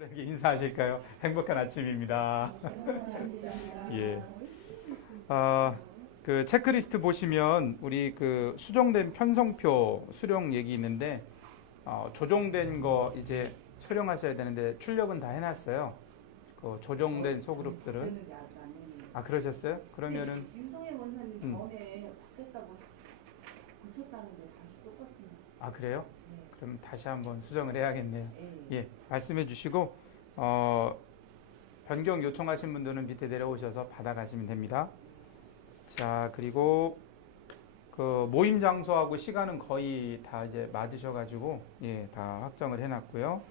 서로에게 인사하실까요? 행복한 아침입니다. 예. 그 체크리스트 보시면 우리 그 수정된 편성표 수령 얘기 있는데 조정된 거 이제 수령하셔야 되는데 출력은 다 해놨어요. 그 조정된 소그룹들은 그러셨어요? 그러면은 윤성혜 원사님 전에 바뀌었다고 고쳤다는데 다시 똑같이. 그래요? 네. 그럼 다시 한번 수정을 해야겠네요. 네. 예, 말씀해 주시고 변경 요청하신 분들은 밑에 내려오셔서 받아가시면 됩니다. 자, 그리고 그 모임 장소하고 시간은 거의 다 이제 맞으셔가지고 다 확정을 해놨고요.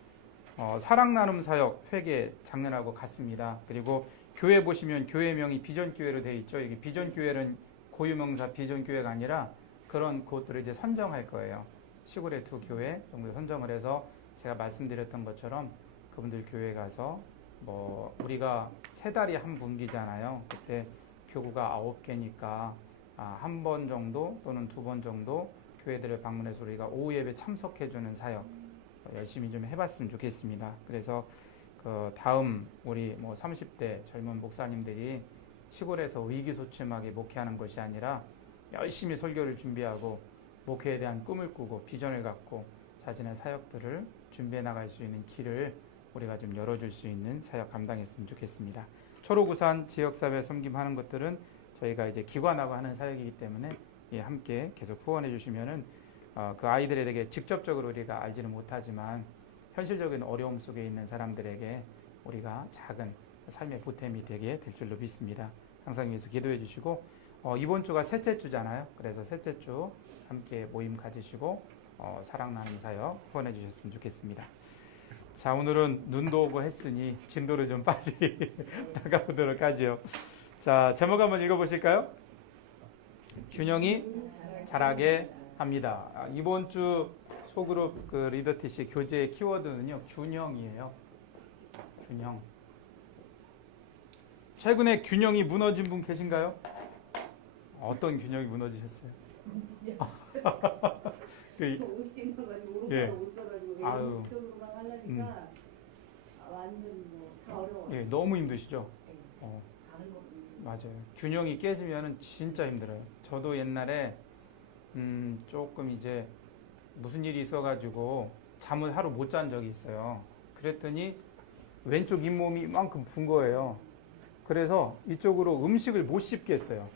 사랑 나눔 사역 회계 작년하고 같습니다. 그리고 교회 보시면 교회명이 비전교회로 되어 있죠. 여기 비전교회는 고유명사 비전교회가 아니라 그런 곳들을 이제 선정할 거예요. 시골의 두 교회 정도 선정을 해서 제가 말씀드렸던 것처럼 그분들 교회 가서 뭐 우리가 세 달이 한 분기잖아요. 그때 교구가 9개니까 한 번 정도 또는 두 번 정도 교회들을 방문해서 우리가 오후 예배 참석해주는 사역 열심히 좀 해봤으면 좋겠습니다. 그래서 그 다음 우리 뭐 30대 젊은 목사님들이 시골에서 의기소침하게 목회하는 것이 아니라 열심히 설교를 준비하고 목회에 대한 꿈을 꾸고 비전을 갖고 자신의 사역들을 준비해 나갈 수 있는 길을 우리가 좀 열어줄 수 있는 사역 감당했으면 좋겠습니다. 초록우산 지역사회 섬김하는 것들은 저희가 이제 기관하고 하는 사역이기 때문에 함께 계속 후원해 주시면은 그 아이들에게 직접적으로 우리가 알지는 못하지만 현실적인 어려움 속에 있는 사람들에게 우리가 작은 삶의 보탬이 되게 될 줄로 믿습니다. 항상 위해서 기도해 주시고 이번 주가 셋째 주잖아요. 그래서 셋째 주 함께 모임 가지시고 사랑 나눔 사역 후원해 주셨으면 좋겠습니다. 자, 오늘은 눈도 오고 했으니 진도를 좀 빨리 나가보도록 하죠. 자, 제목 한번 읽어보실까요? 균형이 자라게 합니다. 이번 주 소그룹 그 리더티시 교재의 키워드는요, 균형이에요. 균형. 최근에 균형이 무너진 분 계신가요? 어떤 균형이 무너지셨어요? 50개 있어가지고 오른팔 못 써가지고 왼쪽으로만 하려니까 완전 다 어려워요. 너무 힘드시죠? 다른 것도 맞아요. 균형이 깨지면 진짜 힘들어요. 저도 옛날에 조금 이제 무슨 일이 있어가지고 잠을 하루 못 잔 적이 있어요. 그랬더니 왼쪽 잇몸이 이만큼 분 거예요. 그래서 이쪽으로 음식을 못 씹겠어요.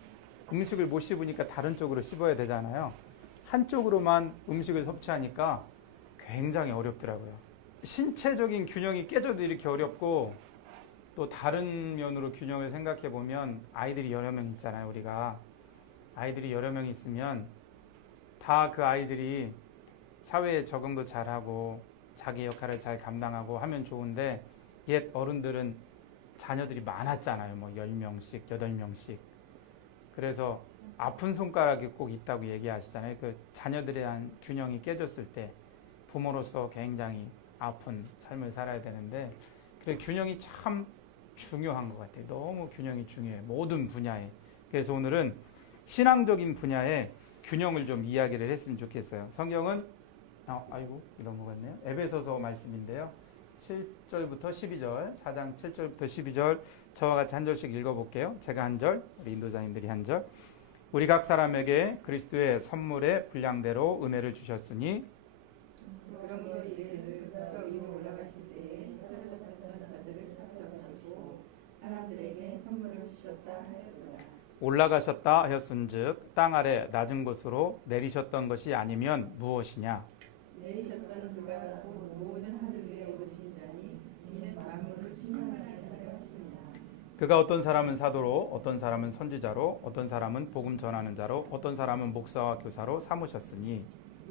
음식을 못 씹으니까 다른 쪽으로 씹어야 되잖아요. 한쪽으로만 음식을 섭취하니까 굉장히 어렵더라고요. 신체적인 균형이 깨져도 이렇게 어렵고, 또 다른 면으로 균형을 생각해 보면 아이들이 여러 명 있잖아요. 우리가 아이들이 여러 명 있으면 다 그 아이들이 사회에 적응도 잘하고 자기 역할을 잘 감당하고 하면 좋은데, 옛 어른들은 자녀들이 많았잖아요. 뭐 10명씩 8명씩. 그래서 아픈 손가락이 꼭 있다고 얘기하시잖아요. 그 자녀들에 대한 균형이 깨졌을 때 부모로서 굉장히 아픈 삶을 살아야 되는데, 그 균형이 참 중요한 것 같아요. 너무 균형이 중요해요. 모든 분야에. 그래서 오늘은 신앙적인 분야에 균형을 좀 이야기를 했으면 좋겠어요. 성경은 넘어갔네요. 에베소서 말씀인데요. 7절부터 12절, 4장 7절부터 12절 저와 같이 한 절씩 읽어볼게요. 제가 한 절, 우리 인도자님들이 한 절. 우리 각 사람에게 그리스도의 선물의 분량대로 은혜를 주셨으니 그런 이를 그가 위로 올라가실 때에 사라졌던 자들을 찾아오시고 사람들에게 선물을 주셨다 하였도다. 올라가셨다 하였은즉 땅 아래 낮은 곳으로 내리셨던 것이 아니면 무엇이냐? 내리셨던 그가 곧 모든 하늘 위에 오르신 자니 이는 만물을 충만하게 하셨습니다. 그가 어떤 사람은 사도로, 어떤 사람은 선지자로, 어떤 사람은 복음 전하는 자로, 어떤 사람은 목사와 교사로 삼으셨으니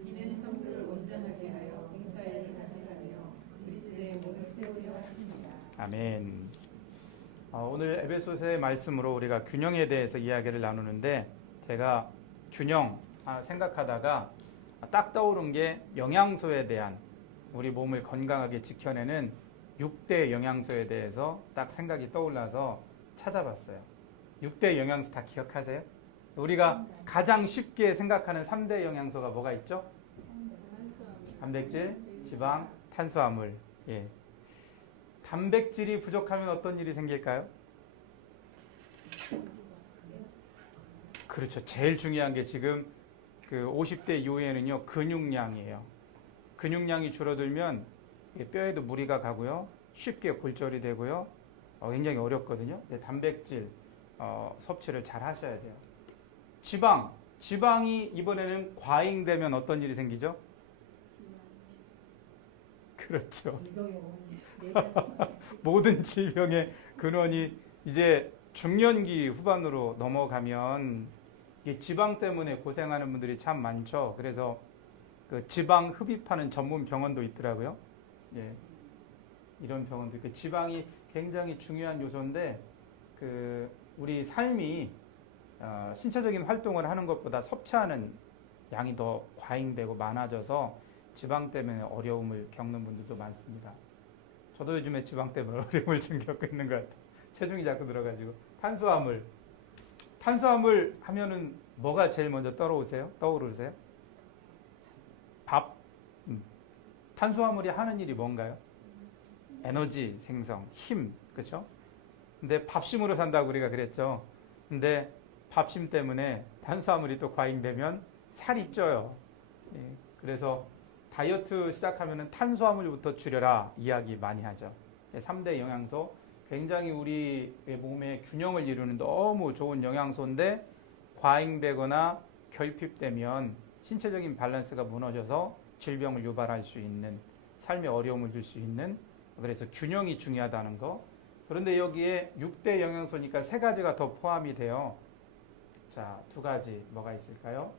이는 성도를 온전하게 하여 봉사일을 하게 하며 그리스도의 몸을 세우려 하십니다. 아멘. 오늘 에베소서의 말씀으로 우리가 균형에 대해서 이야기를 나누는데, 제가 균형 생각하다가 딱 떠오른 게 영양소에 대한, 우리 몸을 건강하게 지켜내는 6대 영양소에 대해서 딱 생각이 떠올라서 찾아봤어요. 6대 영양소 다 기억하세요? 우리가 가장 쉽게 생각하는 3대 영양소가 뭐가 있죠? 단백질, 지방, 탄수화물. 단백질이 부족하면 어떤 일이 생길까요? 그렇죠. 제일 중요한 게 지금 그 50대 이후에는요, 근육량이에요. 근육량이 줄어들면 뼈에도 무리가 가고요, 쉽게 골절이 되고요, 굉장히 어렵거든요. 근데 단백질 섭취를 잘 하셔야 돼요. 지방이 이번에는 과잉되면 어떤 일이 생기죠? 그렇죠. 모든 질병의 근원이 이제 중년기 후반으로 넘어가면 이 지방 때문에 고생하는 분들이 참 많죠. 그래서 그 지방 흡입하는 전문 병원도 있더라고요. 예. 이런 병원도 있고, 지방이 굉장히 중요한 요소인데, 그 우리 삶이 신체적인 활동을 하는 것보다 섭취하는 양이 더 과잉되고 많아져서 지방 때문에 어려움을 겪는 분들도 많습니다. 저도 요즘에 지방 때문에 어려움을 좀 겪고 있는 것 같아요. 체중이 자꾸 들어가지고. 탄수화물 하면은 뭐가 제일 먼저 떠오르세요? 밥. 탄수화물이 하는 일이 뭔가요? 에너지 생성, 힘, 그렇죠? 근데 밥심으로 산다고 우리가 그랬죠. 근데 밥심 때문에 탄수화물이 또 과잉되면 살이 쪄요. 예, 그래서 다이어트 시작하면은 탄수화물부터 줄여라 이야기 많이 하죠. 3대 영양소, 굉장히 우리 몸의 균형을 이루는 너무 좋은 영양소인데 과잉되거나 결핍되면 신체적인 밸런스가 무너져서 질병을 유발할 수 있는, 삶에 어려움을 줄 수 있는, 그래서 균형이 중요하다는 거. 그런데 여기에 6대 영양소니까 3가지가 더 포함이 돼요. 자, 2가지 뭐가 있을까요?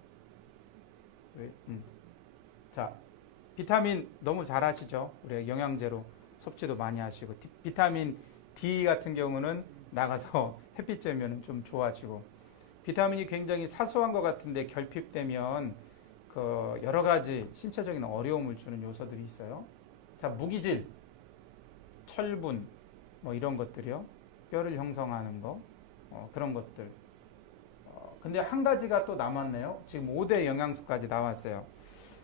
자, 비타민 너무 잘 아시죠? 우리가 영양제로 섭취도 많이 하시고, 비타민 D 같은 경우는 나가서 햇빛 쬐면 좀 좋아지고, 비타민이 굉장히 사소한 것 같은데 결핍되면 그 여러 가지 신체적인 어려움을 주는 요소들이 있어요. 자, 무기질, 철분, 뭐 이런 것들이요. 뼈를 형성하는 거, 그런 것들. 근데 한 가지가 또 남았네요. 지금 5대 영양소까지 나왔어요.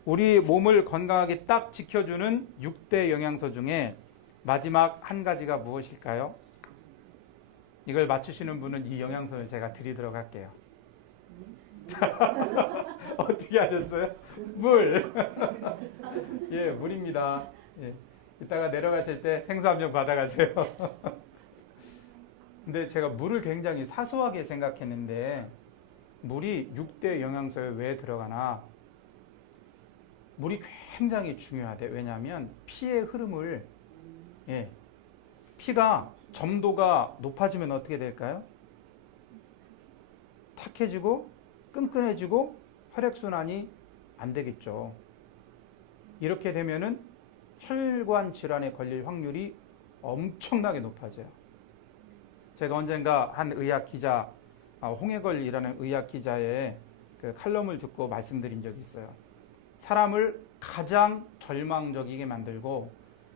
우리 몸을 건강하게 딱 지켜주는 6대 영양소 중에 마지막 한 가지가 무엇일까요? 이걸 맞추시는 분은 이 영양소를 제가 드리도록 할게요. 어떻게 하셨어요? 물. 예, 물입니다. 예. 이따가 내려가실 때 생수 한 병 받아가세요. 근데 제가 물을 굉장히 사소하게 생각했는데, 물이 6대 영양소에 왜 들어가나? 물이 굉장히 중요하대. 왜냐하면 피의 흐름을, 피가 점도가 높아지면 어떻게 될까요? 탁해지고 끈끈해지고 혈액순환이 안 되겠죠. 이렇게 되면은 혈관 질환에 걸릴 확률이 엄청나게 높아져요. 제가 언젠가 한 의학 기자, 홍해걸이라는 의학 기자의 그 칼럼을 듣고 말씀드린 적이 있어요. 사람을 가장 절망적이게 만들고,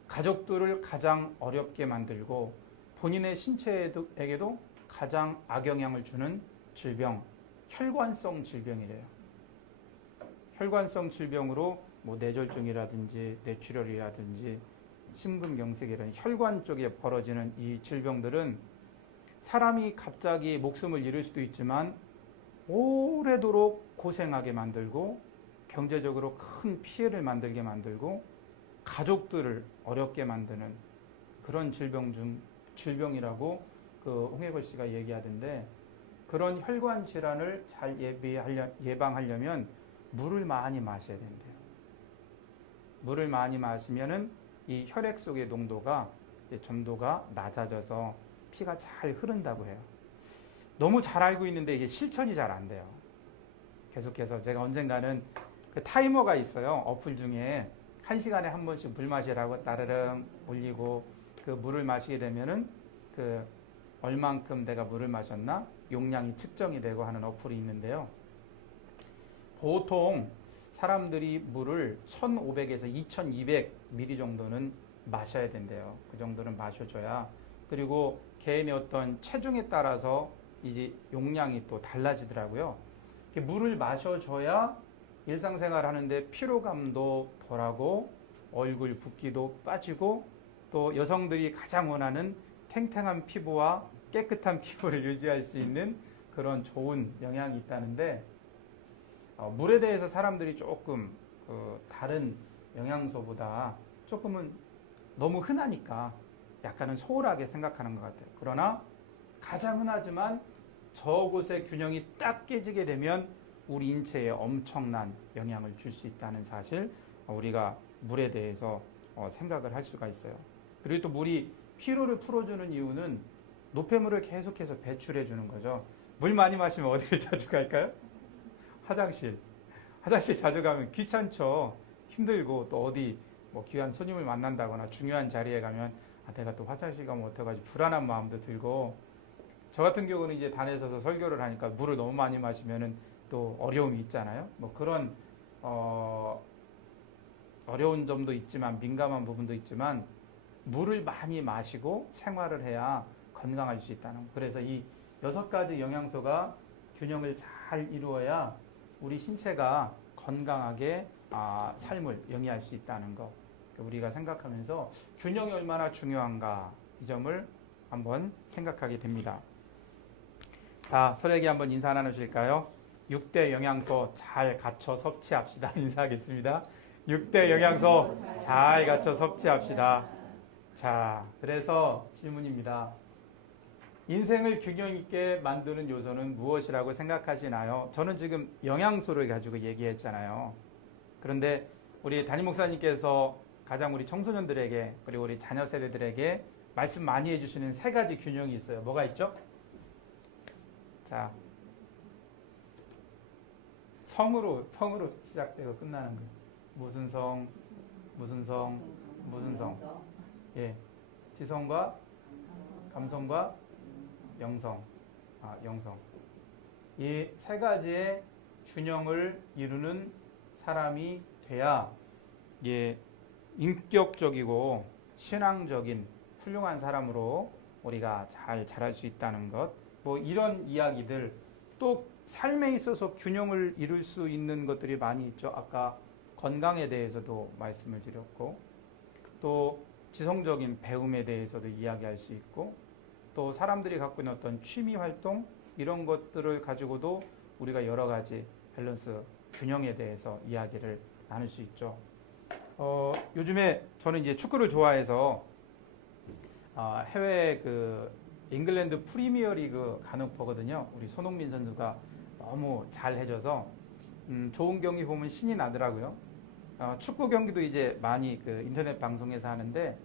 가족들을 가장 어렵게 만들고, 본인의 신체에게도 가장 악영향을 주는 질병, 혈관성 질병이래요. 혈관성 질병으로 뭐 뇌졸중이라든지 뇌출혈이라든지 심근경색이라든지 혈관 쪽에 벌어지는 이 질병들은 사람이 갑자기 목숨을 잃을 수도 있지만 오래도록 고생하게 만들고, 경제적으로 큰 피해를 만들게 만들고, 가족들을 어렵게 만드는 그런 질병이라고 그 홍해걸 씨가 얘기하던데, 그런 혈관 질환을 잘 예방하려면 물을 많이 마셔야 된대요. 물을 많이 마시면은 이 혈액 속의 농도가, 점도가 낮아져서 피가 잘 흐른다고 해요. 너무 잘 알고 있는데 이게 실천이 잘 안 돼요. 계속해서 제가 언젠가는 그 타이머가 있어요. 어플 중에 1시간에 한 번씩 물 마시라고 따르릉 올리고, 그 물을 마시게 되면은 그 얼만큼 내가 물을 마셨나 용량이 측정이 되고 하는 어플이 있는데요. 보통 사람들이 물을 1500에서 2200ml 정도는 마셔야 된대요. 그 정도는 마셔줘야, 그리고 개인의 어떤 체중에 따라서 이제 용량이 또 달라지더라고요. 물을 마셔줘야 일상생활 하는데 피로감도 덜하고 얼굴 붓기도 빠지고 또 여성들이 가장 원하는 탱탱한 피부와 깨끗한 피부를 유지할 수 있는 그런 좋은 영양이 있다는데 물에 대해서 사람들이 조금 다른 영양소보다 조금은 너무 흔하니까 약간은 소홀하게 생각하는 것 같아요. 그러나 가장 흔하지만 저곳의 균형이 딱 깨지게 되면 우리 인체에 엄청난 영향을 줄 수 있다는 사실 우리가 물에 대해서 생각을 할 수가 있어요. 그리고 또 물이 피로를 풀어주는 이유는 노폐물을 계속해서 배출해 주는 거죠. 물 많이 마시면 어디를 자주 갈까요? 화장실. 화장실 자주 가면 귀찮죠. 힘들고 또 어디 뭐 귀한 손님을 만난다거나 중요한 자리에 가면 내가 또 화장실 가면 어떡하지 불안한 마음도 들고 저 같은 경우는 이제 단에 서서 설교를 하니까 물을 너무 많이 마시면은 또 어려움이 있잖아요. 뭐 그런 어려운 점도 있지만 민감한 부분도 있지만 물을 많이 마시고 생활을 해야 건강할 수 있다는 거. 그래서 이 6가지 영양소가 균형을 잘 이루어야 우리 신체가 건강하게 삶을 영위할 수 있다는 거. 우리가 생각하면서 균형이 얼마나 중요한가 이 점을 한번 생각하게 됩니다. 자, 서로에게 한번 인사 나누실까요? 6대 영양소 잘 갖춰 섭취합시다. 인사하겠습니다. 6대 영양소 잘 갖춰 섭취합시다. 자, 그래서 질문입니다. 인생을 균형 있게 만드는 요소는 무엇이라고 생각하시나요? 저는 지금 영양소를 가지고 얘기했잖아요. 그런데 우리 담임 목사님께서 가장 우리 청소년들에게 그리고 우리 자녀 세대들에게 말씀 많이 해주시는 3가지 균형이 있어요. 뭐가 있죠? 자, 성으로 시작되고 끝나는 거예요. 무슨 성, 무슨 성, 무슨 성. 예, 지성과 감성과 영성. 영성. 이 3가지의 균형을 이루는 사람이 돼야 예, 인격적이고 신앙적인 훌륭한 사람으로 우리가 잘 자랄 수 있다는 것. 뭐 이런 이야기들 또 삶에 있어서 균형을 이룰 수 있는 것들이 많이 있죠. 아까 건강에 대해서도 말씀을 드렸고 또 지성적인 배움에 대해서도 이야기할 수 있고 또 사람들이 갖고 있는 어떤 취미 활동 이런 것들을 가지고도 우리가 여러 가지 밸런스 균형에 대해서 이야기를 나눌 수 있죠. 요즘에 저는 이제 축구를 좋아해서 해외 그 잉글랜드 프리미어 리그 간혹 보거든요. 우리 손흥민 선수가 너무 잘 해줘서 좋은 경기 보면 신이 나더라고요. 축구 경기도 이제 많이 그 인터넷 방송에서 하는데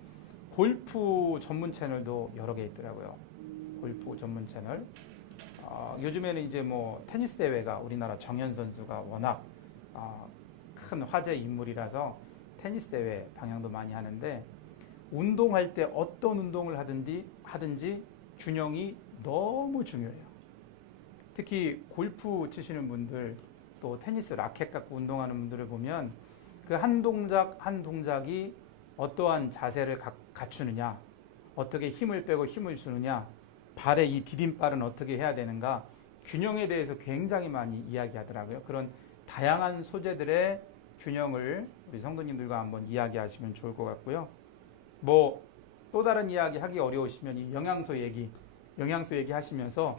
골프 전문 채널도 여러 개 있더라고요. 골프 전문 채널. 요즘에는 이제 뭐 테니스 대회가 우리나라 정현 선수가 워낙 큰 화제 인물이라서 테니스 대회 방향도 많이 하는데 운동할 때 어떤 운동을 하든지 균형이 너무 중요해요. 특히 골프 치시는 분들 또 테니스 라켓 갖고 운동하는 분들을 보면 그 한 동작 한 동작이 어떠한 자세를 갖추느냐, 어떻게 힘을 빼고 힘을 주느냐, 발의 이 디딤발은 어떻게 해야 되는가, 균형에 대해서 굉장히 많이 이야기하더라고요. 그런 다양한 소재들의 균형을 우리 성도님들과 한번 이야기하시면 좋을 것 같고요. 뭐 또 다른 이야기 하기 어려우시면 이 영양소 얘기 하시면서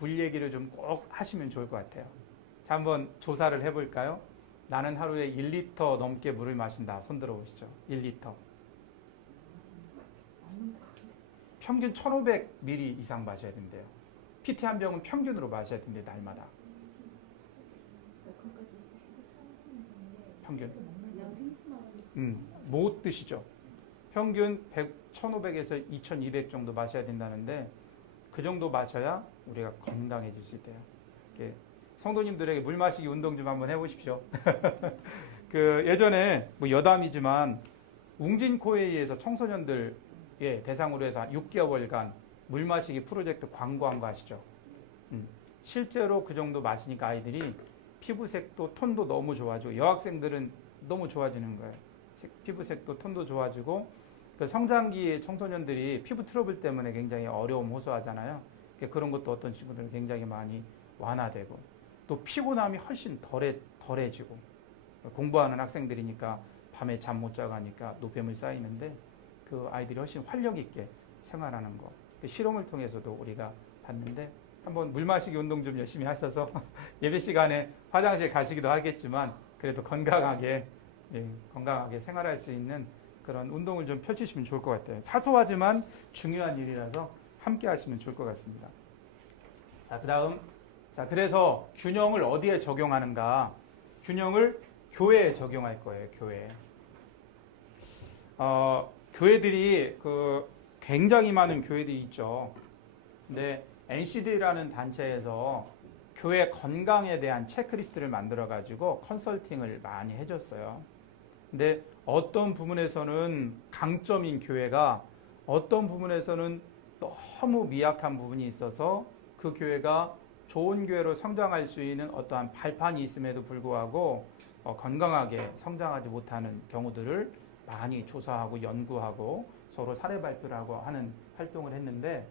물 얘기를 좀 꼭 하시면 좋을 것 같아요. 자, 한번 조사를 해볼까요? 나는 하루에 1리터 넘게 물을 마신다. 손 들어보시죠. 1리터. 평균 1500ml 이상 마셔야 된대요. PT 한 병은 평균으로 마셔야 된대요. 날마다. 평균. 못 드시죠. 평균 1500에서 2200 정도 마셔야 된다는데 그 정도 마셔야 우리가 건강해질 수 있대요. 성도님들에게 물 마시기 운동 좀 한번 해보십시오. 그 예전에 뭐 여담이지만 웅진코웨이에서 청소년들 대상으로 해서 6개월간 물 마시기 프로젝트 광고한 거 아시죠? 실제로 그 정도 마시니까 아이들이 피부색도 톤도 너무 좋아지고 여학생들은 너무 좋아지는 거예요. 피부색도 톤도 좋아지고 그 성장기의 청소년들이 피부 트러블 때문에 굉장히 어려움 호소하잖아요. 그런 것도 어떤 친구들은 굉장히 많이 완화되고 또 피곤함이 훨씬 덜해지고 공부하는 학생들이니까 밤에 잠 못 자고 하니까 노폐물 쌓이는데 그 아이들이 훨씬 활력 있게 생활하는 거. 그 실험을 통해서도 우리가 봤는데 한번 물 마시기 운동 좀 열심히 하셔서 예배 시간에 화장실 가시기도 하겠지만 그래도 건강하게 건강하게 생활할 수 있는 그런 운동을 좀 펼치시면 좋을 것 같아요. 사소하지만 중요한 일이라서 함께 하시면 좋을 것 같습니다. 자, 그다음 그래서 균형을 어디에 적용하는가? 균형을 교회에 적용할 거예요. 교회에. 교회들이 굉장히 많은 교회들이 있죠. 근데 NCD라는 단체에서 교회 건강에 대한 체크리스트를 만들어 가지고 컨설팅을 많이 해줬어요. 근데 어떤 부분에서는 강점인 교회가 어떤 부분에서는 너무 미약한 부분이 있어서 그 교회가 좋은 교회로 성장할 수 있는 어떠한 발판이 있음에도 불구하고 건강하게 성장하지 못하는 경우들을 많이 조사하고 연구하고 서로 사례 발표를 하고 하는 활동을 했는데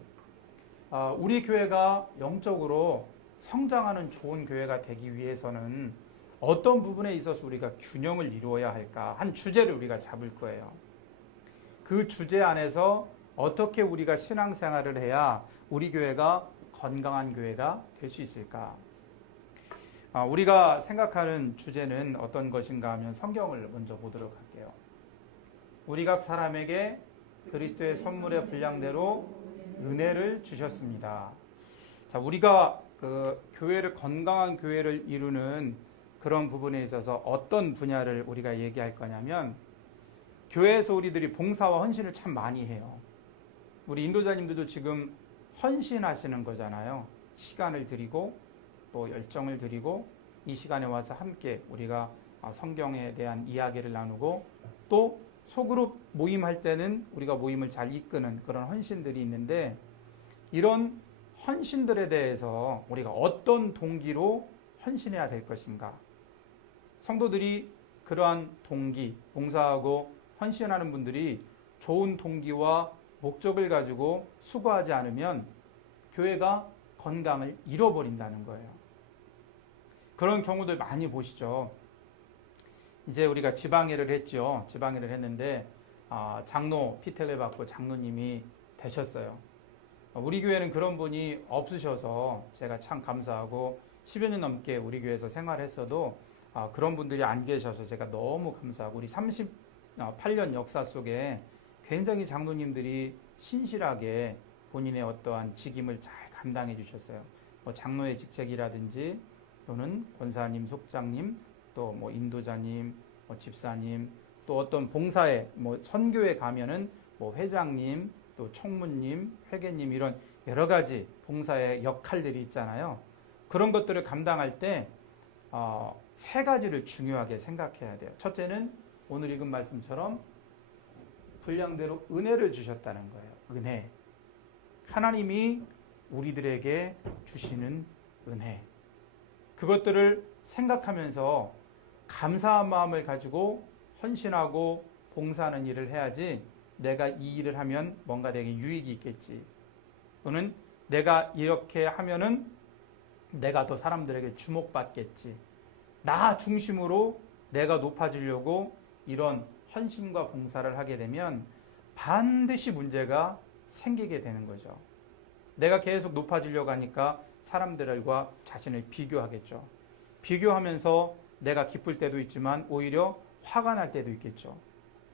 우리 교회가 영적으로 성장하는 좋은 교회가 되기 위해서는 어떤 부분에 있어서 우리가 균형을 이루어야 할까? 한 주제를 우리가 잡을 거예요. 그 주제 안에서 어떻게 우리가 신앙생활을 해야 우리 교회가 건강한 교회가 될 수 있을까? 우리가 생각하는 주제는 어떤 것인가 하면 성경을 먼저 보도록 할게요. 우리 각 사람에게 그리스도의 선물의 분량대로 은혜를 주셨습니다. 자, 우리가 그 교회를 건강한 교회를 이루는 그런 부분에 있어서 어떤 분야를 우리가 얘기할 거냐면 교회에서 우리들이 봉사와 헌신을 참 많이 해요. 우리 인도자님들도 지금 헌신하시는 거잖아요. 시간을 드리고 또 열정을 드리고 이 시간에 와서 함께 우리가 성경에 대한 이야기를 나누고 또 소그룹 모임할 때는 우리가 모임을 잘 이끄는 그런 헌신들이 있는데 이런 헌신들에 대해서 우리가 어떤 동기로 헌신해야 될 것인가? 성도들이 그러한 동기, 봉사하고 헌신하는 분들이 좋은 동기와 목적을 가지고 수고하지 않으면 교회가 건강을 잃어버린다는 거예요. 그런 경우들 많이 보시죠. 이제 우리가 지방회를 했죠. 지방회를 했는데 장로 피택을 받고 장로님이 되셨어요. 우리 교회는 그런 분이 없으셔서 제가 참 감사하고 10여 년 넘게 우리 교회에서 생활했어도 그런 분들이 안 계셔서 제가 너무 감사하고 우리 38년 역사 속에 굉장히 장로님들이 신실하게 본인의 어떠한 직임을 잘 감당해 주셨어요. 뭐 장로의 직책이라든지 또는 권사님, 속장님, 또 뭐 인도자님, 뭐 집사님, 또 어떤 봉사에 뭐 선교에 가면은 뭐 회장님, 또 총무님, 회계님 이런 여러 가지 봉사의 역할들이 있잖아요. 그런 것들을 감당할 때 세 가지를 중요하게 생각해야 돼요. 첫째는 오늘 읽은 말씀처럼 분량대로 은혜를 주셨다는 거예요. 은혜. 하나님이 우리들에게 주시는 은혜. 그것들을 생각하면서 감사한 마음을 가지고 헌신하고 봉사하는 일을 해야지 내가 이 일을 하면 뭔가 되게 유익이 있겠지. 또는 내가 이렇게 하면은 내가 더 사람들에게 주목받겠지. 나 중심으로 내가 높아지려고 이런 헌신과 봉사를 하게 되면 반드시 문제가 생기게 되는 거죠. 내가 계속 높아지려고 하니까 사람들과 자신을 비교하겠죠. 비교하면서 내가 기쁠 때도 있지만 오히려 화가 날 때도 있겠죠.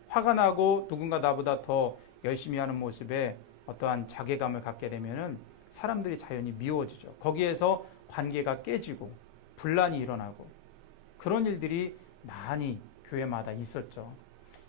화가 나고 누군가 나보다 더 열심히 하는 모습에 어떠한 자괴감을 갖게 되면은 사람들이 자연히 미워지죠. 거기에서 관계가 깨지고 분란이 일어나고 그런 일들이 많이 교회마다 있었죠.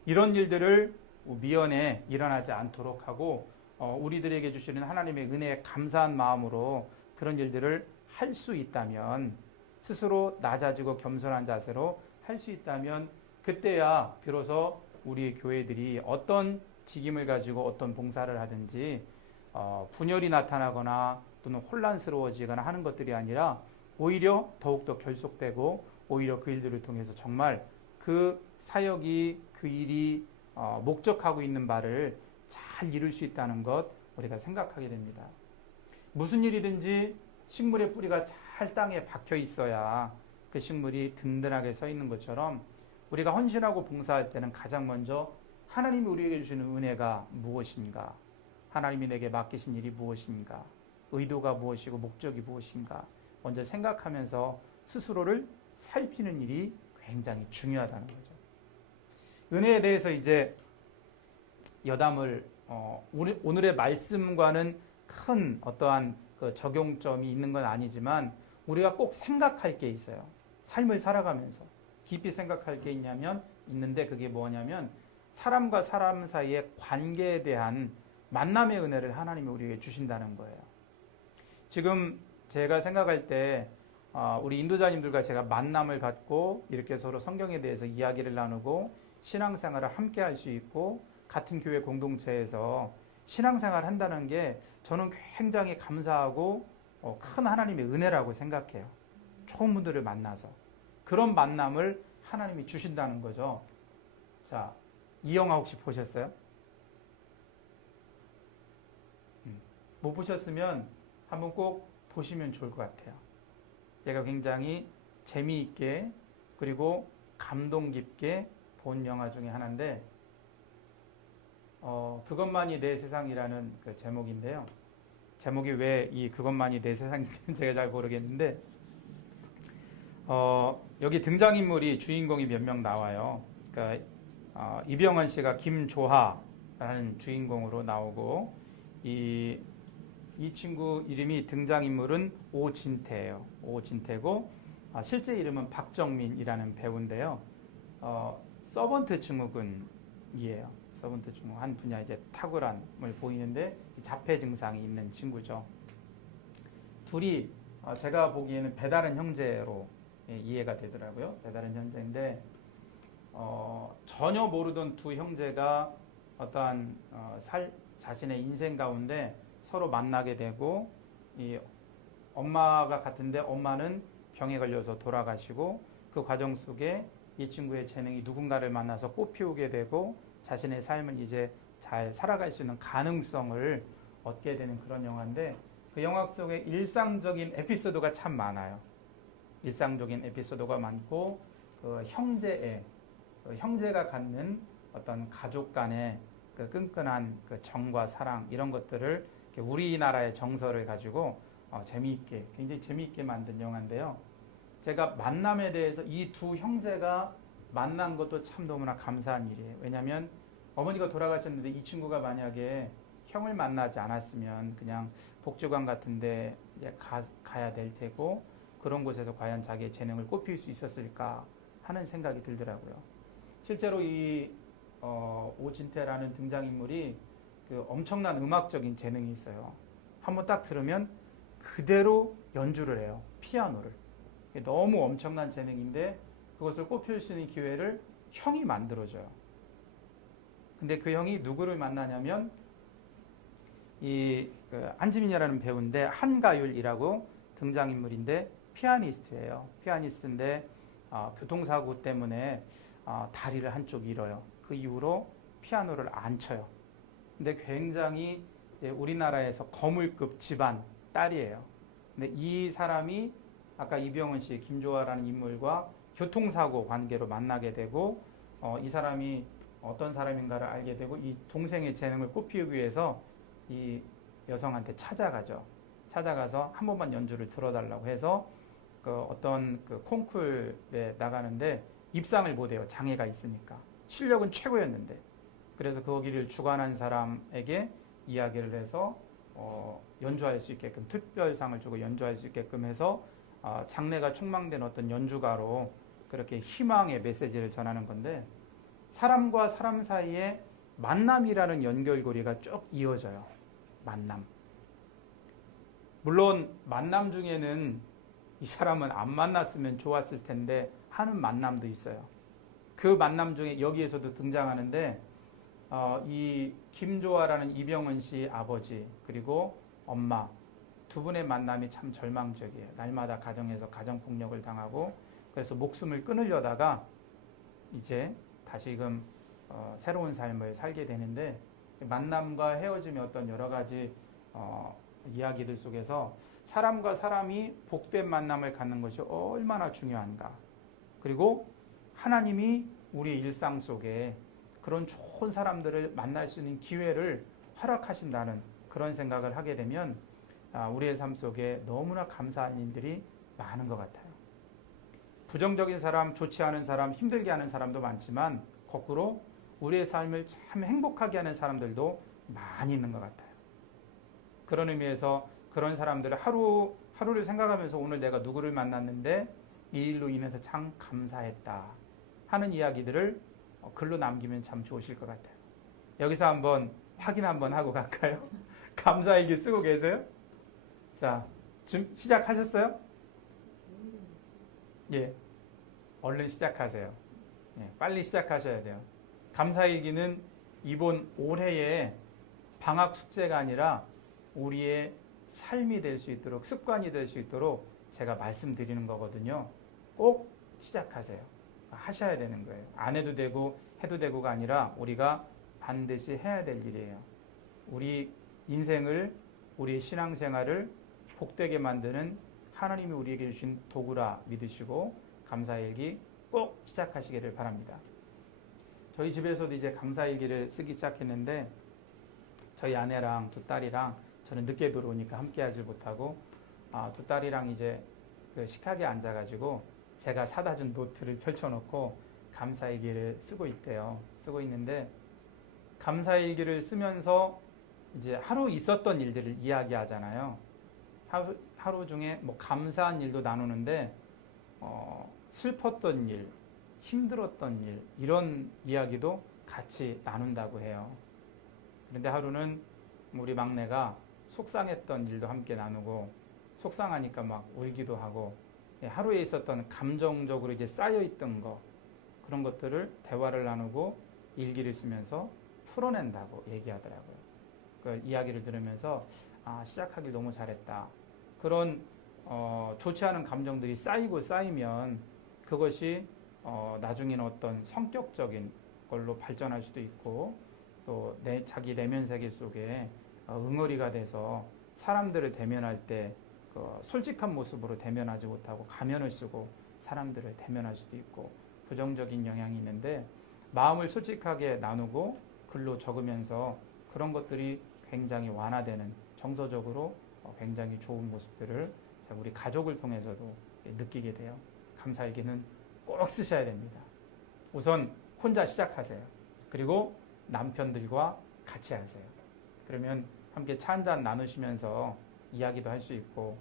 이런 일들을 미연에 일어나지 않도록 하고 우리들에게 주시는 하나님의 은혜에 감사한 마음으로 그런 일들을 할 수 있다면 스스로 낮아지고 겸손한 자세로 할 수 있다면 그때야 비로소 우리 교회들이 어떤 직임을 가지고 어떤 봉사를 하든지 분열이 나타나거나 또는 혼란스러워지거나 하는 것들이 아니라 오히려 더욱더 결속되고 오히려 그 일들을 통해서 정말 그 사역이 그 일이 목적하고 있는 바를 잘 이룰 수 있다는 것 우리가 생각하게 됩니다. 무슨 일이든지 식물의 뿌리가 잘 땅에 박혀 있어야 그 식물이 든든하게 서 있는 것처럼 우리가 헌신하고 봉사할 때는 가장 먼저 하나님이 우리에게 주시는 은혜가 무엇인가? 하나님이 내게 맡기신 일이 무엇인가? 의도가 무엇이고 목적이 무엇인가? 먼저 생각하면서 스스로를 살피는 일이 굉장히 중요하다는 거죠. 은혜에 대해서 이제 여담을 오늘의 말씀과는 큰 어떠한 그 적용점이 있는 건 아니지만 우리가 꼭 생각할 게 있어요. 삶을 살아가면서 깊이 생각할 게 있는데 그게 뭐냐면 사람과 사람 사이의 관계에 대한 만남의 은혜를 하나님이 우리에게 주신다는 거예요. 지금 제가 생각할 때 우리 인도자님들과 제가 만남을 갖고 이렇게 서로 성경에 대해서 이야기를 나누고 신앙생활을 함께 할 수 있고 같은 교회 공동체에서 신앙생활을 한다는 게 저는 굉장히 감사하고 큰 하나님의 은혜라고 생각해요. 좋은 분들을 만나서 그런 만남을 하나님이 주신다는 거죠. 자, 이 영화 혹시 보셨어요? 못 보셨으면 한번 꼭 보시면 좋을 것 같아요. 제가 굉장히 재미있게 그리고 감동 깊게 본 영화 중에 하나인데 그것만이 내 세상이라는 그 제목인데요. 제목이 왜 이 그것만이 내 세상인지는 제가 잘 모르겠는데 여기 등장인물이 주인공이 몇 명 나와요. 그러니까 이병헌 씨가 김조하라는 주인공으로 나오고 이 친구 이름이 등장인물은 오진태예요. 오진태고 실제 이름은 박정민이라는 배우인데요. 서번트 증후군이에요. 서번트 증후군 한 분야 이제 탁월함을 보이는데 자폐 증상이 있는 친구죠. 둘이 제가 보기에는 배다른 형제로 이해가 되더라고요. 배다른 형제인데 전혀 모르던 두 형제가 어떠한 자신의 인생 가운데 서로 만나게 되고 이 엄마가 같은데 엄마는 병에 걸려서 돌아가시고 그 과정 속에 이 친구의 재능이 누군가를 만나서 꽃피우게 되고 자신의 삶을 이제 잘 살아갈 수 있는 가능성을 얻게 되는 그런 영화인데 그 영화 속에 일상적인 에피소드가 참 많아요. 일상적인 에피소드가 많고 그 형제가 갖는 어떤 가족 간의 그 끈끈한 그 정과 사랑 이런 것들을 우리나라의 정서를 가지고 재미있게 굉장히 재미있게 만든 영화인데요. 제가 만남에 대해서 이 두 형제가 만난 것도 참 너무나 감사한 일이에요. 왜냐하면 어머니가 돌아가셨는데 이 친구가 만약에 형을 만나지 않았으면 그냥 복지관 같은데 이제 가야 될 테고 그런 곳에서 과연 자기의 재능을 꽃피울 수 있었을까 하는 생각이 들더라고요. 실제로 이 오진태라는 등장인물이 그 엄청난 음악적인 재능이 있어요. 한번 딱 들으면 그대로 연주를 해요. 피아노를. 너무 엄청난 재능인데 그것을 꽃피울 수 있는 기회를 형이 만들어줘요. 근데 그 형이 누구를 만나냐면 그 한지민이라는 배우인데 한가율이라고 등장인물인데 피아니스트예요. 피아니스트인데 교통사고 때문에 다리를 한쪽 잃어요. 그 이후로 피아노를 안 쳐요. 근데 굉장히 우리나라에서 거물급 집안 딸이에요. 근데 이 사람이 아까 이병헌 씨, 김조아라는 인물과 교통사고 관계로 만나게 되고 이 사람이 어떤 사람인가를 알게 되고 이 동생의 재능을 꽃피우기 위해서 이 여성한테 찾아가죠. 찾아가서 한 번만 연주를 들어달라고 해서 그 어떤 그 콩쿠르에 나가는데 입상을 못해요. 장애가 있으니까. 실력은 최고였는데. 그래서 거기를 주관한 사람에게 이야기를 해서 연주할 수 있게끔 특별상을 주고 연주할 수 있게끔 해서 장래가 촉망된 어떤 연주가로 그렇게 희망의 메시지를 전하는 건데 사람과 사람 사이에 만남이라는 연결고리가 쭉 이어져요. 만남. 물론 만남 중에는 이 사람은 안 만났으면 좋았을 텐데 하는 만남도 있어요. 그 만남 중에 여기에서도 등장하는데 이 김조아라는 이병헌 씨 아버지 그리고 엄마 두 분의 만남이 참 절망적이에요. 날마다 가정에서 가정폭력을 당하고 그래서 목숨을 끊으려다가 이제 다시금 새로운 삶을 살게 되는데 만남과 헤어짐의 어떤 여러 가지 이야기들 속에서 사람과 사람이 복된 만남을 갖는 것이 얼마나 중요한가. 그리고 하나님이 우리 일상 속에 그런 좋은 사람들을 만날 수 있는 기회를 허락하신다는 그런 생각을 하게 되면 우리의 삶 속에 너무나 감사한 일들이 많은 것 같아요. 부정적인 사람, 좋지 않은 사람, 힘들게 하는 사람도 많지만 거꾸로 우리의 삶을 참 행복하게 하는 사람들도 많이 있는 것 같아요. 그런 의미에서 그런 사람들을 하루를 생각하면서 오늘 내가 누구를 만났는데 이 일로 인해서 참 감사했다 하는 이야기들을 글로 남기면 참 좋으실 것 같아요. 여기서 한번 확인 한번 하고 갈까요? 감사일기 쓰고 계세요? 자, 좀 시작하셨어요? 예, 얼른 시작하세요. 예, 빨리 시작하셔야 돼요. 감사일기는 이번 올해의 방학 숙제가 아니라 우리의 삶이 될 수 있도록, 습관이 될 수 있도록 제가 말씀드리는 거거든요. 꼭 시작하세요. 하셔야 되는 거예요. 안 해도 되고 해도 되고가 아니라 우리가 반드시 해야 될 일이에요. 우리 인생을, 우리의 신앙생활을 복되게 만드는 하나님이 우리에게 주신 도구라 믿으시고 감사일기 꼭 시작하시기를 바랍니다. 저희 집에서도 이제 감사일기를 쓰기 시작했는데 저희 아내랑 두 딸이랑 저는 늦게 들어오니까 함께 하질 못하고 두 딸이랑 이제 그 식탁에 앉아가지고 제가 사다 준 노트를 펼쳐놓고 감사일기를 쓰고 있대요. 쓰고 있는데 감사일기를 쓰면서 이제 하루 있었던 일들을 이야기하잖아요. 하루 중에 뭐 감사한 일도 나누는데 슬펐던 일, 힘들었던 일 이런 이야기도 같이 나눈다고 해요. 그런데 하루는 우리 막내가 속상했던 일도 함께 나누고 속상하니까 막 울기도 하고 하루에 있었던 감정적으로 이제 쌓여있던 거 그런 것들을 대화를 나누고 일기를 쓰면서 풀어낸다고 얘기하더라고요. 그 이야기를 들으면서 시작하길 너무 잘했다. 그런 좋지 않은 감정들이 쌓이면 그것이 나중에는 어떤 성격적인 걸로 발전할 수도 있고 또 자기 내면 세계 속에 응어리가 돼서 사람들을 대면할 때 솔직한 모습으로 대면하지 못하고 가면을 쓰고 사람들을 대면할 수도 있고 부정적인 영향이 있는데 마음을 솔직하게 나누고 글로 적으면서 그런 것들이 굉장히 완화되는 정서적으로 굉장히 좋은 모습들을 우리 가족을 통해서도 느끼게 돼요. 감사일기는 꼭 쓰셔야 됩니다. 우선 혼자 시작하세요. 그리고 남편들과 같이 하세요. 그러면 함께 차 한잔 나누시면서 이야기도 할 수 있고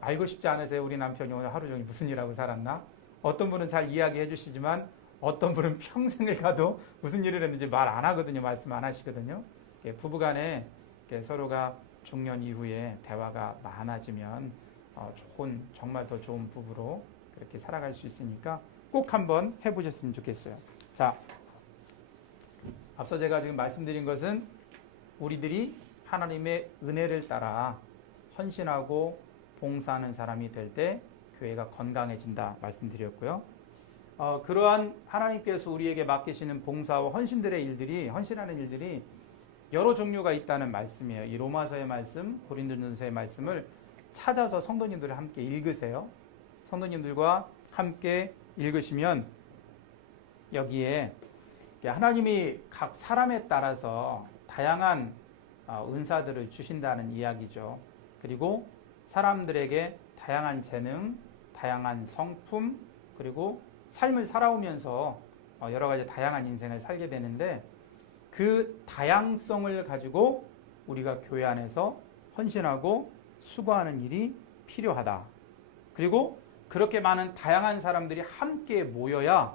알고 싶지 않으세요? 우리 남편이 오늘 하루 종일 무슨 일하고 살았나? 어떤 분은 잘 이야기해 주시지만 어떤 분은 평생을 가도 무슨 일을 했는지 말 안 하거든요. 말씀 안 하시거든요. 부부간에 서로가 중년 이후에 대화가 많아지면 정말 더 좋은 부부로 그렇게 살아갈 수 있으니까 꼭 한번 해보셨으면 좋겠어요. 자, 앞서 제가 지금 말씀드린 것은 우리들이 하나님의 은혜를 따라 헌신하고 봉사하는 사람이 될 때 교회가 건강해진다 말씀드렸고요. 그러한 하나님께서 우리에게 맡기시는 봉사와 헌신하는 일들이 여러 종류가 있다는 말씀이에요. 이 로마서의 말씀, 고린도전서의 말씀을 찾아서 성도님들과 함께 읽으세요. 성도님들과 함께 읽으시면 여기에 하나님이 각 사람에 따라서 다양한 은사들을 주신다는 이야기죠. 그리고 사람들에게 다양한 재능, 다양한 성품, 그리고 삶을 살아오면서 여러 가지 다양한 인생을 살게 되는데 그 다양성을 가지고 우리가 교회 안에서 헌신하고 수고하는 일이 필요하다. 그리고 그렇게 많은 다양한 사람들이 함께 모여야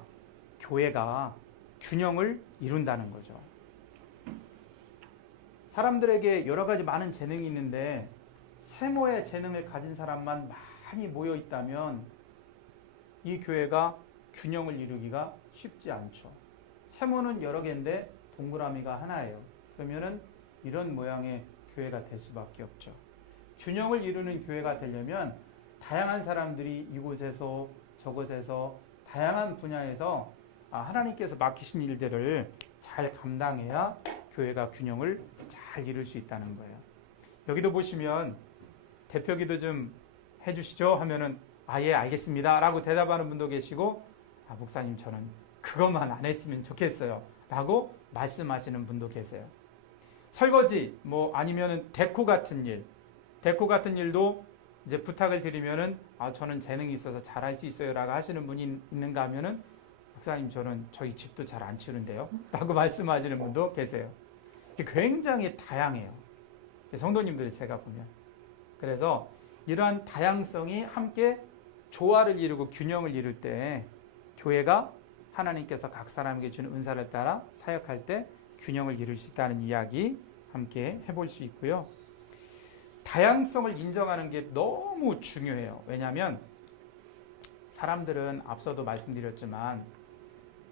교회가 균형을 이룬다는 거죠. 사람들에게 여러 가지 많은 재능이 있는데 세모의 재능을 가진 사람만 많이 모여 있다면 이 교회가 균형을 이루기가 쉽지 않죠. 세모는 여러 개인데 동그라미가 하나예요. 그러면은 이런 모양의 교회가 될 수밖에 없죠. 균형을 이루는 교회가 되려면 다양한 사람들이 이곳에서 저곳에서 다양한 분야에서 하나님께서 맡기신 일들을 잘 감당해야 교회가 균형을 잘 이룰 수 있다는 거예요. 여기도 보시면 대표기도 좀 해주시죠 하면은 예 알겠습니다 라고 대답하는 분도 계시고 목사님 저는 그것만 안 했으면 좋겠어요 라고 말씀하시는 분도 계세요. 설거지, 뭐 아니면은 데코 같은 일도 이제 부탁을 드리면은 저는 재능이 있어서 잘할 수 있어요 라고 하시는 분이 있는가 하면은 목사님 저는 저희 집도 잘 안 치우는데요 라고 말씀하시는 분도 계세요. 굉장히 다양해요. 성도님들 제가 보면. 그래서 이러한 다양성이 함께 조화를 이루고 균형을 이룰 때 교회가 하나님께서 각 사람에게 주는 은사를 따라 사역할 때 균형을 이룰 수 있다는 이야기 함께 해볼 수 있고요. 다양성을 인정하는 게 너무 중요해요. 왜냐하면 사람들은 앞서도 말씀드렸지만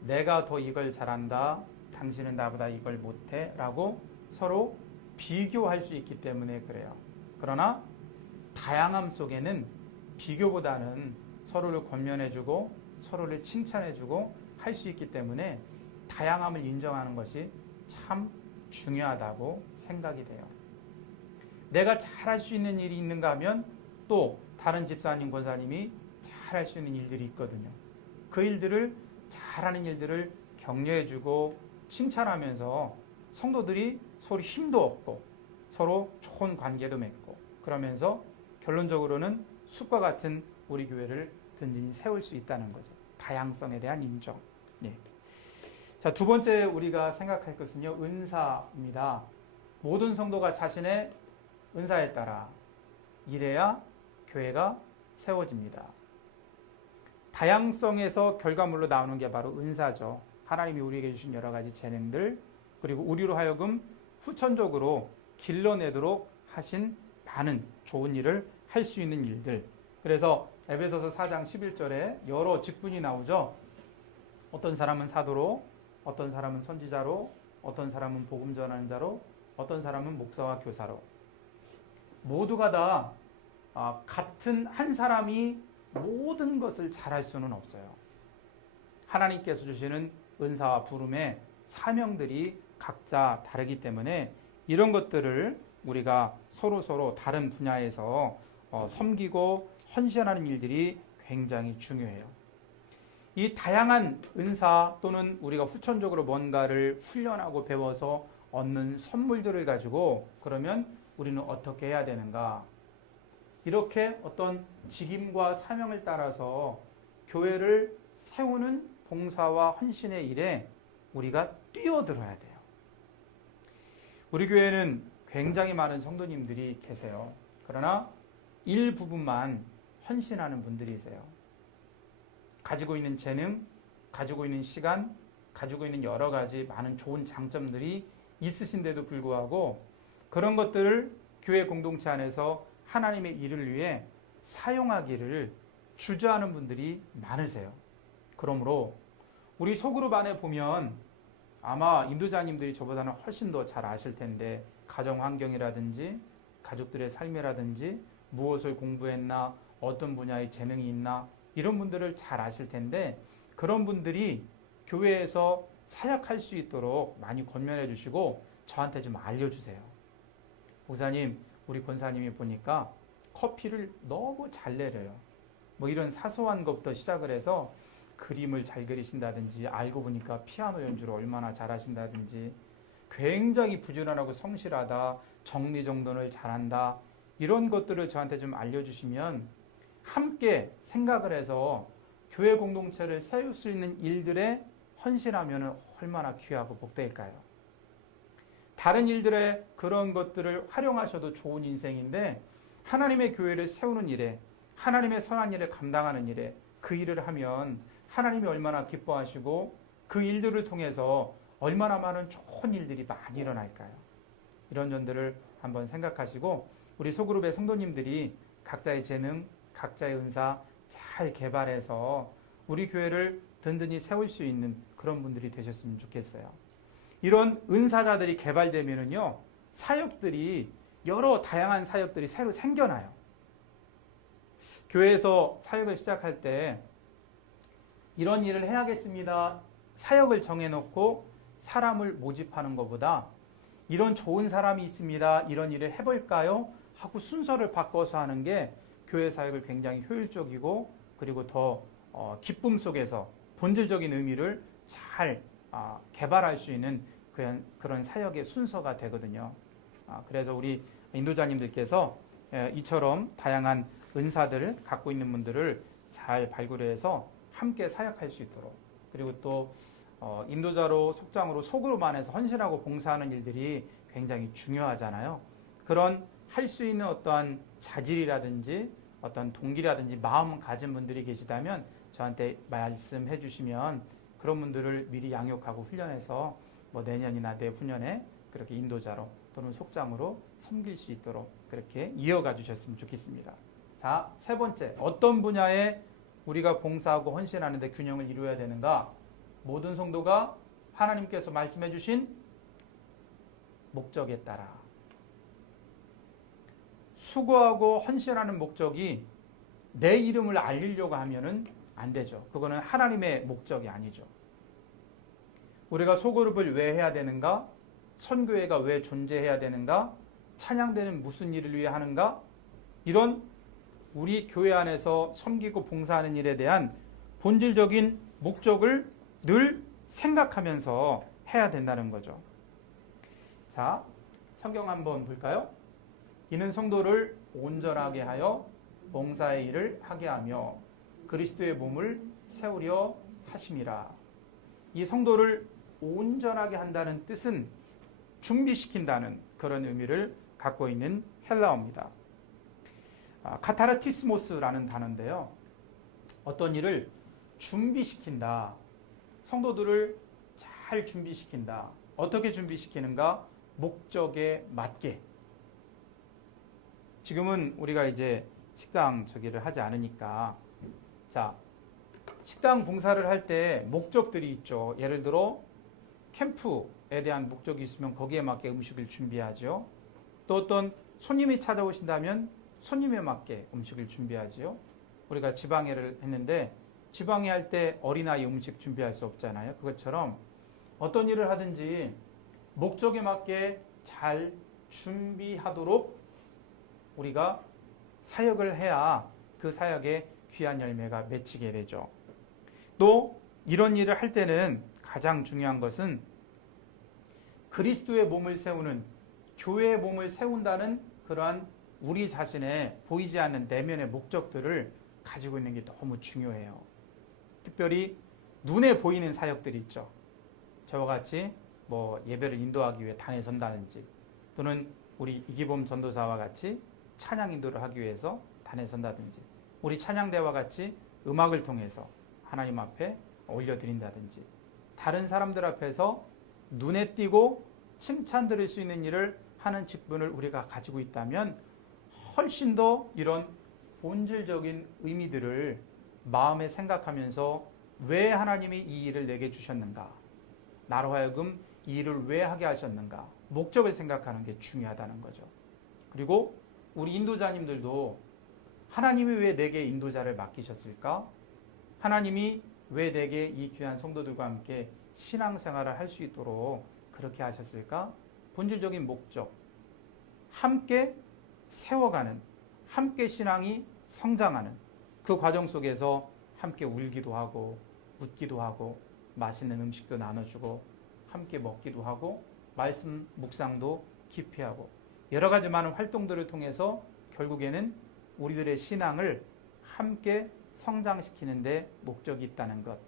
내가 더 이걸 잘한다, 당신은 나보다 이걸 못해 라고 서로 비교할 수 있기 때문에 그래요. 그러나 다양함 속에는 비교보다는 서로를 권면해주고 서로를 칭찬해주고 할 수 있기 때문에 다양함을 인정하는 것이 참 중요하다고 생각이 돼요. 내가 잘할 수 있는 일이 있는가 하면 또 다른 집사님, 권사님이 잘할 수 있는 일들이 있거든요. 그 일들을 잘하는 일들을 격려해주고 칭찬하면서 성도들이 서로 힘도 얻고 서로 좋은 관계도 맺고 그러면서 결론적으로는 숲과 같은 우리 교회를 든든히 세울 수 있다는 거죠. 다양성에 대한 인정. 예. 자, 두 번째 우리가 생각할 것은요, 은사입니다. 모든 성도가 자신의 은사에 따라 일해야 교회가 세워집니다. 다양성에서 결과물로 나오는 게 바로 은사죠. 하나님이 우리에게 주신 여러 가지 재능들, 그리고 우리로 하여금 후천적으로 길러내도록 하신 많은 좋은 일을 할 수 있는 일들. 그래서 에베소서 4장 11절에 여러 직분이 나오죠. 어떤 사람은 사도로, 어떤 사람은 선지자로, 어떤 사람은 복음 전하는 자로, 어떤 사람은 목사와 교사로. 모두가 다 같은 한 사람이 모든 것을 잘할 수는 없어요. 하나님께서 주시는 은사와 부름의 사명들이 각자 다르기 때문에 이런 것들을 우리가 서로 다른 분야에서 섬기고 헌신하는 일들이 굉장히 중요해요. 이 다양한 은사 또는 우리가 후천적으로 뭔가를 훈련하고 배워서 얻는 선물들을 가지고 그러면 우리는 어떻게 해야 되는가? 이렇게 어떤 직임과 사명을 따라서 교회를 세우는 봉사와 헌신의 일에 우리가 뛰어들어야 돼요. 우리 교회는 굉장히 많은 성도님들이 계세요. 그러나 일부분만 헌신하는 분들이세요. 가지고 있는 재능, 가지고 있는 시간, 가지고 있는 여러 가지 많은 좋은 장점들이 있으신데도 불구하고 그런 것들을 교회 공동체 안에서 하나님의 일을 위해 사용하기를 주저하는 분들이 많으세요. 그러므로 우리 소그룹 안에 보면 아마 인도자님들이 저보다는 훨씬 더 잘 아실 텐데 가정 환경이라든지 가족들의 삶이라든지 무엇을 공부했나 어떤 분야의 재능이 있나 이런 분들을 잘 아실 텐데 그런 분들이 교회에서 사역할 수 있도록 많이 권면해 주시고 저한테 좀 알려주세요. 목사님, 우리 권사님이 보니까 커피를 너무 잘 내려요. 뭐 이런 사소한 것부터 시작을 해서 그림을 잘 그리신다든지 알고 보니까 피아노 연주를 얼마나 잘하신다든지 굉장히 부지런하고 성실하다, 정리정돈을 잘한다 이런 것들을 저한테 좀 알려주시면 함께 생각을 해서 교회 공동체를 세울 수 있는 일들에 헌신하면 얼마나 귀하고 복될까요? 다른 일들에 그런 것들을 활용하셔도 좋은 인생인데 하나님의 교회를 세우는 일에 하나님의 선한 일을 감당하는 일에 그 일을 하면 하나님이 얼마나 기뻐하시고 그 일들을 통해서 얼마나 많은 좋은 일들이 많이 일어날까요? 이런 점들을 한번 생각하시고 우리 소그룹의 성도님들이 각자의 재능, 각자의 은사 잘 개발해서 우리 교회를 든든히 세울 수 있는 그런 분들이 되셨으면 좋겠어요. 이런 은사자들이 개발되면은요, 사역들이 여러 다양한 사역들이 새로 생겨나요. 교회에서 사역을 시작할 때 이런 일을 해야겠습니다. 사역을 정해놓고 사람을 모집하는 것보다 이런 좋은 사람이 있습니다. 이런 일을 해볼까요? 하고 순서를 바꿔서 하는 게 교회 사역을 굉장히 효율적이고 그리고 더 기쁨 속에서 본질적인 의미를 잘 개발할 수 있는 그런 사역의 순서가 되거든요. 그래서 우리 인도자님들께서 이처럼 다양한 은사들을 갖고 있는 분들을 잘 발굴해서 함께 사역할 수 있도록, 그리고 또 인도자로 속장으로 속으로만 해서 헌신하고 봉사하는 일들이 굉장히 중요하잖아요. 그런 할 수 있는 어떠한 자질이라든지 어떤 동기라든지 마음 가진 분들이 계시다면 저한테 말씀해 주시면 그런 분들을 미리 양육하고 훈련해서 뭐 내년이나 내후년에 그렇게 인도자로 또는 속장으로 섬길 수 있도록 그렇게 이어가 주셨으면 좋겠습니다. 자, 세 번째, 어떤 분야에 우리가 봉사하고 헌신하는 데 균형을 이루어야 되는가? 모든 성도가 하나님께서 말씀해 주신 목적에 따라 수고하고 헌신하는 목적이 내 이름을 알리려고 하면은 안 되죠. 그거는 하나님의 목적이 아니죠. 우리가 소그룹을 왜 해야 되는가? 선교회가 왜 존재해야 되는가? 찬양대는 무슨 일을 위해 하는가? 이런 우리 교회 안에서 섬기고 봉사하는 일에 대한 본질적인 목적을 늘 생각하면서 해야 된다는 거죠. 자, 성경 한번 볼까요? 이는 성도를 온전하게 하여 봉사의 일을 하게 하며 그리스도의 몸을 세우려 하심이라. 이 성도를 온전하게 한다는 뜻은 준비시킨다는 그런 의미를 갖고 있는 헬라어입니다. 카타르티스모스라는 단어인데요. 어떤 일을 준비시킨다. 성도들을 잘 준비시킨다. 어떻게 준비시키는가? 목적에 맞게. 지금은 우리가 이제 식당 저기를 하지 않으니까, 자, 식당 봉사를 할 때 목적들이 있죠. 예를 들어 캠프에 대한 목적이 있으면 거기에 맞게 음식을 준비하죠. 또 어떤 손님이 찾아오신다면 손님에 맞게 음식을 준비하죠. 우리가 지방회를 했는데 지방회 할 때 어린아이 음식 준비할 수 없잖아요. 그것처럼 어떤 일을 하든지 목적에 맞게 잘 준비하도록 우리가 사역을 해야 그 사역에 귀한 열매가 맺히게 되죠. 또 이런 일을 할 때는 가장 중요한 것은 그리스도의 몸을 세우는, 교회의 몸을 세운다는 그러한 우리 자신의 보이지 않는 내면의 목적들을 가지고 있는 게 너무 중요해요. 특별히 눈에 보이는 사역들이 있죠. 저와 같이 뭐 예배를 인도하기 위해 단에 선다든지, 또는 우리 이기범 전도사와 같이 찬양 인도를 하기 위해서 단에 선다든지, 우리 찬양대와 같이 음악을 통해서 하나님 앞에 올려드린다든지, 다른 사람들 앞에서 눈에 띄고 칭찬 들을 수 있는 일을 하는 직분을 우리가 가지고 있다면 훨씬 더 이런 본질적인 의미들을 마음에 생각하면서 왜 하나님이 이 일을 내게 주셨는가? 나로 하여금 이 일을 왜 하게 하셨는가? 목적을 생각하는 게 중요하다는 거죠. 그리고 우리 인도자님들도 하나님이 왜 내게 인도자를 맡기셨을까? 하나님이 왜 내게 이 귀한 성도들과 함께 신앙생활을 할 수 있도록 그렇게 하셨을까? 본질적인 목적, 함께 세워가는, 함께 신앙이 성장하는 그 과정 속에서 함께 울기도 하고 웃기도 하고 맛있는 음식도 나눠주고 함께 먹기도 하고 말씀 묵상도 깊이 하고 여러 가지 많은 활동들을 통해서 결국에는 우리들의 신앙을 함께 성장시키는 데 목적이 있다는 것,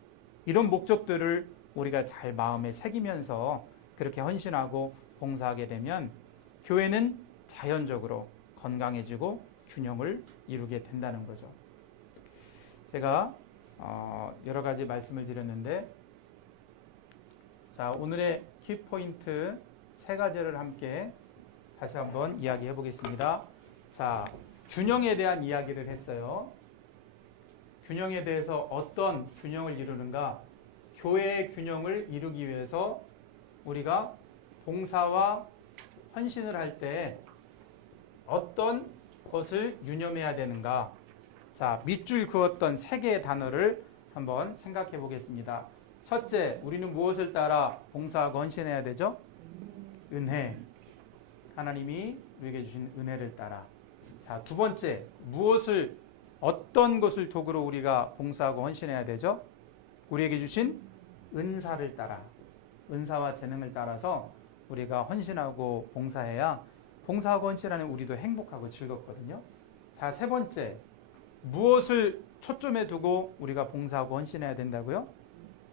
이런 목적들을 우리가 잘 마음에 새기면서 그렇게 헌신하고 봉사하게 되면 교회는 자연적으로 건강해지고 균형을 이루게 된다는 거죠. 제가 여러 가지 말씀을 드렸는데, 자, 오늘의 키포인트 3가지를 함께 다시 한번 이야기해 보겠습니다. 자, 균형에 대한 이야기를 했어요. 균형에 대해서 어떤 균형을 이루는가? 교회의 균형을 이루기 위해서 우리가 봉사와 헌신을 할 때 어떤 것을 유념해야 되는가? 자, 밑줄 그었던 3개의 단어를 한번 생각해 보겠습니다. 첫째, 우리는 무엇을 따라 봉사하고 헌신해야 되죠? 은혜. 하나님이 우리에게 주신 은혜를 따라. 자, 두 번째, 어떤 것을 도구로 우리가 봉사하고 헌신해야 되죠? 우리에게 주신 은사를 따라. 은사와 재능을 따라서 우리가 헌신하고 봉사해야 봉사하고 헌신하는 우리도 행복하고 즐겁거든요. 자, 세 번째, 무엇을 초점에 두고 우리가 봉사하고 헌신해야 된다고요?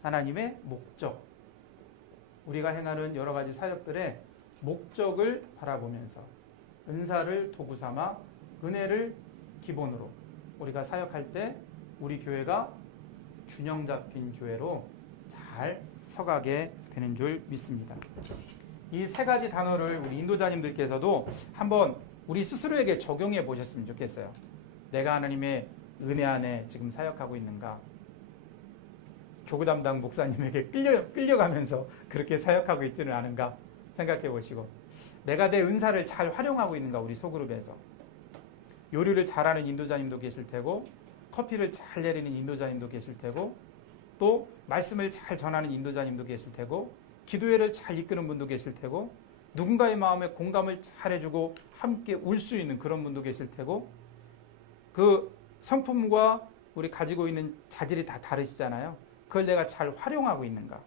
하나님의 목적. 우리가 행하는 여러 가지 사역들의 목적을 바라보면서 은사를 도구 삼아 은혜를 기본으로 우리가 사역할 때 우리 교회가 균형 잡힌 교회로 잘 서가게 되는 줄 믿습니다. 이 세 가지 단어를 우리 인도자님들께서도 한번 우리 스스로에게 적용해 보셨으면 좋겠어요. 내가 하나님의 은혜 안에 지금 사역하고 있는가? 교구 담당 목사님에게 끌려가면서 그렇게 사역하고 있지는 않은가? 생각해 보시고, 내가 내 은사를 잘 활용하고 있는가? 우리 소그룹에서 요리를 잘하는 인도자님도 계실 테고, 커피를 잘 내리는 인도자님도 계실 테고, 또 말씀을 잘 전하는 인도자님도 계실 테고, 기도회를 잘 이끄는 분도 계실 테고, 누군가의 마음에 공감을 잘 해주고 함께 울 수 있는 그런 분도 계실 테고, 그 성품과 우리 가지고 있는 자질이 다 다르시잖아요. 그걸 내가 잘 활용하고 있는가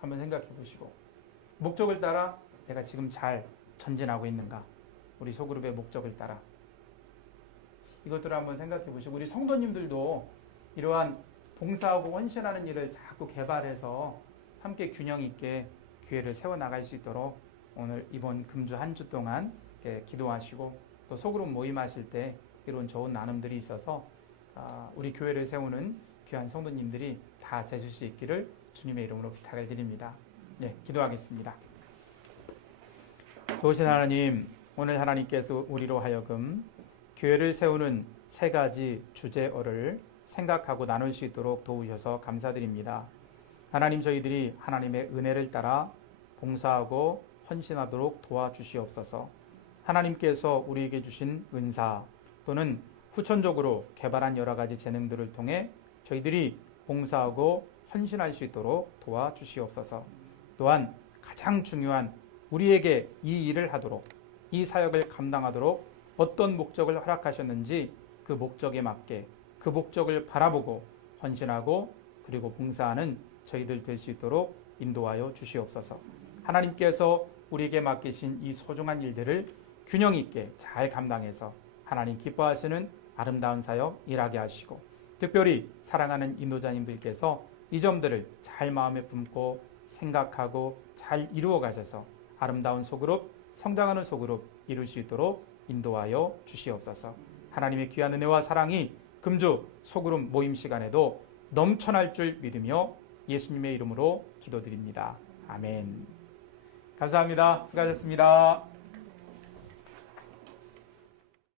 한번 생각해 보시고, 목적을 따라 내가 지금 잘 전진하고 있는가, 우리 소그룹의 목적을 따라 이것들을 한번 생각해 보시고, 우리 성도님들도 이러한 봉사하고 헌신하는 일을 자꾸 개발해서 함께 균형 있게 교회를 세워나갈 수 있도록 오늘 이번 금주 한 주 동안 기도하시고, 또 소그룹 모임하실 때 이런 좋은 나눔들이 있어서 우리 교회를 세우는 귀한 성도님들이 다 되실 수 있기를 주님의 이름으로 부탁을 드립니다. 네, 기도하겠습니다. 좋으신 하나님, 오늘 하나님께서 우리로 하여금 교회를 세우는 세 가지 주제어를 생각하고 나눌 수 있도록 도우셔서 감사드립니다. 하나님, 저희들이 하나님의 은혜를 따라 봉사하고 헌신하도록 도와주시옵소서. 하나님께서 우리에게 주신 은사 또는 후천적으로 개발한 여러 가지 재능들을 통해 저희들이 봉사하고 헌신할 수 있도록 도와주시옵소서. 또한 가장 중요한 우리에게 이 일을 하도록, 이 사역을 감당하도록 어떤 목적을 허락하셨는지 그 목적에 맞게 그 목적을 바라보고 헌신하고 그리고 봉사하는 저희들 될 수 있도록 인도하여 주시옵소서. 하나님께서 우리에게 맡기신 이 소중한 일들을 균형 있게 잘 감당해서 하나님 기뻐하시는 아름다운 사역 일하게 하시고, 특별히 사랑하는 인도자님들께서 이 점들을 잘 마음에 품고 생각하고 잘 이루어 가셔서 아름다운 소그룹, 성장하는 소그룹 이룰 수 있도록 인도하여 주시옵소서. 하나님의 귀한 은혜와 사랑이 금주 소그룹 모임 시간에도 넘쳐날 줄 믿으며 예수님의 이름으로 기도드립니다. 아멘. 감사합니다. 수고하셨습니다.